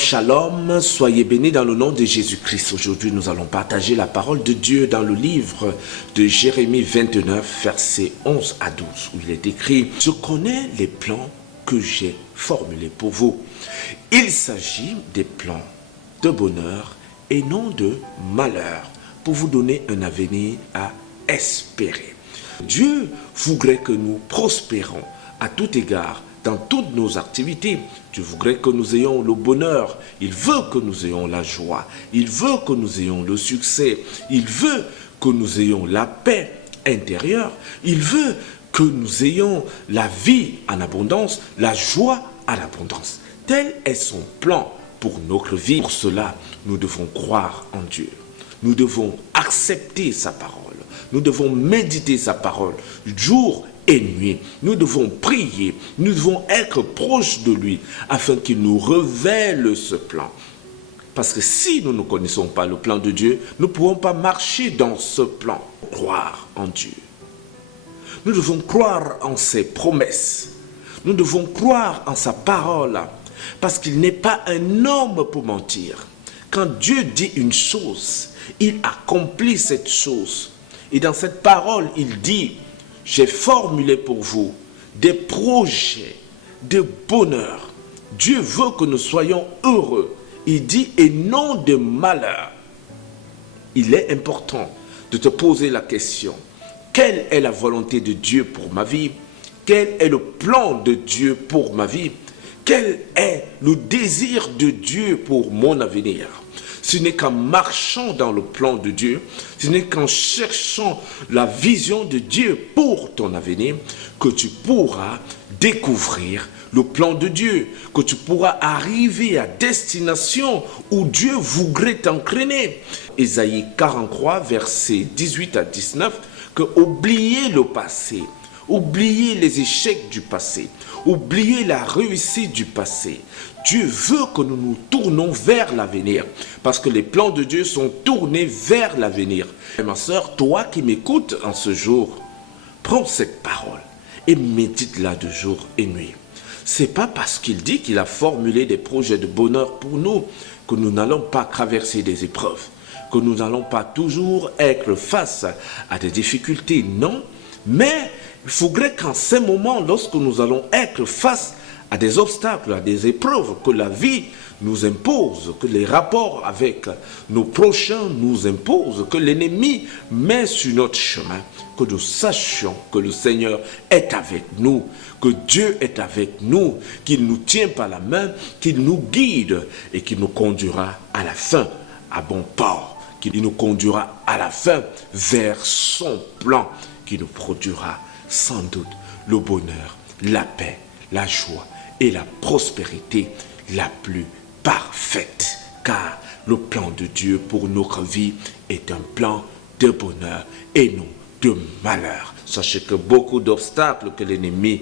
Shalom, soyez bénis dans le nom de Jésus-Christ. Aujourd'hui, nous allons partager la parole de Dieu dans le livre de Jérémie 29, versets 11 à 12, où il est écrit « Je connais les plans que j'ai formulés pour vous. Il s'agit des plans de bonheur et non de malheur, pour vous donner un avenir à espérer. » Dieu voudrait que nous prospérons à tout égard dans toutes nos activités. Dieu voudrait que nous ayons le bonheur. Il veut que nous ayons la joie. Il veut que nous ayons le succès. Il veut que nous ayons la paix intérieure. Il veut que nous ayons la vie en abondance, la joie en abondance. Tel est son plan pour notre vie. Pour cela, nous devons croire en Dieu. Nous devons accepter sa parole. Nous devons méditer sa parole jour et nuit. Nous devons prier, nous devons être proches de lui afin qu'il nous révèle ce plan. Parce que si nous ne connaissons pas le plan de Dieu, nous ne pourrons pas marcher dans ce plan. Croire en Dieu. Nous devons croire en ses promesses. Nous devons croire en sa parole. Parce qu'il n'est pas un homme pour mentir. Quand Dieu dit une chose, il accomplit cette chose. Et dans cette parole, il dit: j'ai formulé pour vous des projets de bonheur. Dieu veut que nous soyons heureux. Il dit et non de malheur. Il est important de te poser la question: quelle est la volonté de Dieu pour ma vie? Quel est le plan de Dieu pour ma vie? Quel est le désir de Dieu pour mon avenir? Ce n'est qu'en marchant dans le plan de Dieu, ce n'est qu'en cherchant la vision de Dieu pour ton avenir que tu pourras découvrir le plan de Dieu, que tu pourras arriver à destination où Dieu voudrait t'entraîner. Ésaïe 43, versets 18 à 19, que oubliez le passé, oubliez les échecs du passé, oubliez la réussite du passé. Dieu veut que nous nous tournons vers l'avenir, parce que les plans de Dieu sont tournés vers l'avenir. Et ma soeur, toi qui m'écoutes en ce jour, prends cette parole et médite-la de jour et nuit. C'est pas parce qu'il dit qu'il a formulé des projets de bonheur pour nous que nous n'allons pas traverser des épreuves, que nous n'allons pas toujours être face à des difficultés, non. Mais il faudrait qu'en ces moments, lorsque nous allons être face à des obstacles, à des épreuves que la vie nous impose, que les rapports avec nos prochains nous imposent, que l'ennemi met sur notre chemin, que nous sachions que le Seigneur est avec nous, que Dieu est avec nous, qu'il nous tient par la main, qu'il nous guide et qu'il nous conduira à la fin à bon port, qu'il nous conduira à la fin vers son plan, qui nous produira sans doute le bonheur, la paix, la joie et la prospérité la plus parfaite. Car le plan de Dieu pour notre vie est un plan de bonheur et non de malheur. Sachez que beaucoup d'obstacles que l'ennemi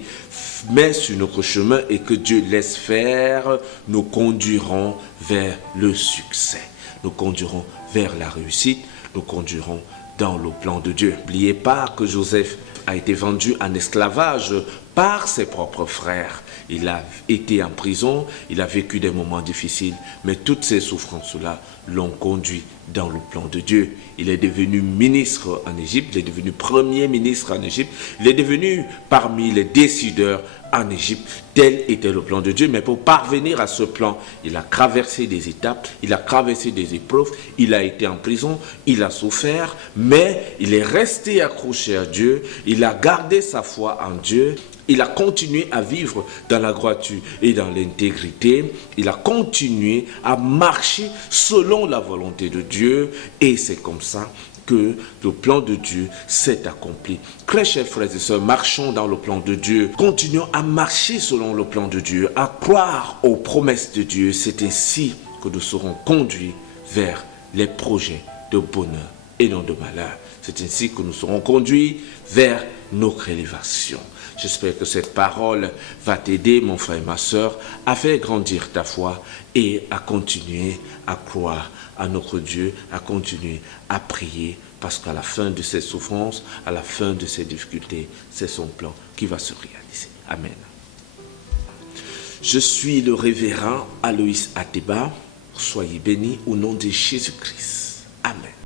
met sur notre chemin et que Dieu laisse faire nous conduiront vers le succès. Nous conduirons vers la réussite, nous conduirons dans le plan de Dieu. N'oubliez pas que Joseph a été vendu en esclavage par ses propres frères. Il a été en prison, il a vécu des moments difficiles, mais toutes ces souffrances-là l'ont conduit dans le plan de Dieu. Il est devenu ministre en Égypte, il est devenu premier ministre en Égypte, il est devenu parmi les décideurs en Égypte. Tel était le plan de Dieu, mais pour parvenir à ce plan, il a traversé des étapes, il a traversé des épreuves, il a été en prison, il a souffert, mais il est resté accroché à Dieu, il a gardé sa foi en Dieu. Il a continué à vivre dans la droiture et dans l'intégrité. Il a continué à marcher selon la volonté de Dieu. Et c'est comme ça que le plan de Dieu s'est accompli. Très chers frères et sœurs, marchons dans le plan de Dieu. Continuons à marcher selon le plan de Dieu, à croire aux promesses de Dieu. C'est ainsi que nous serons conduits vers les projets de bonheur et non de malheur. C'est ainsi que nous serons conduits vers notre élévation. J'espère que cette parole va t'aider, mon frère et ma soeur, à faire grandir ta foi et à continuer à croire à notre Dieu, à continuer à prier, parce qu'à la fin de ces souffrances, à la fin de ces difficultés, c'est son plan qui va se réaliser. Amen. Je suis le révérend Aloïs Ateba. Soyez bénis au nom de Jésus-Christ. Amen.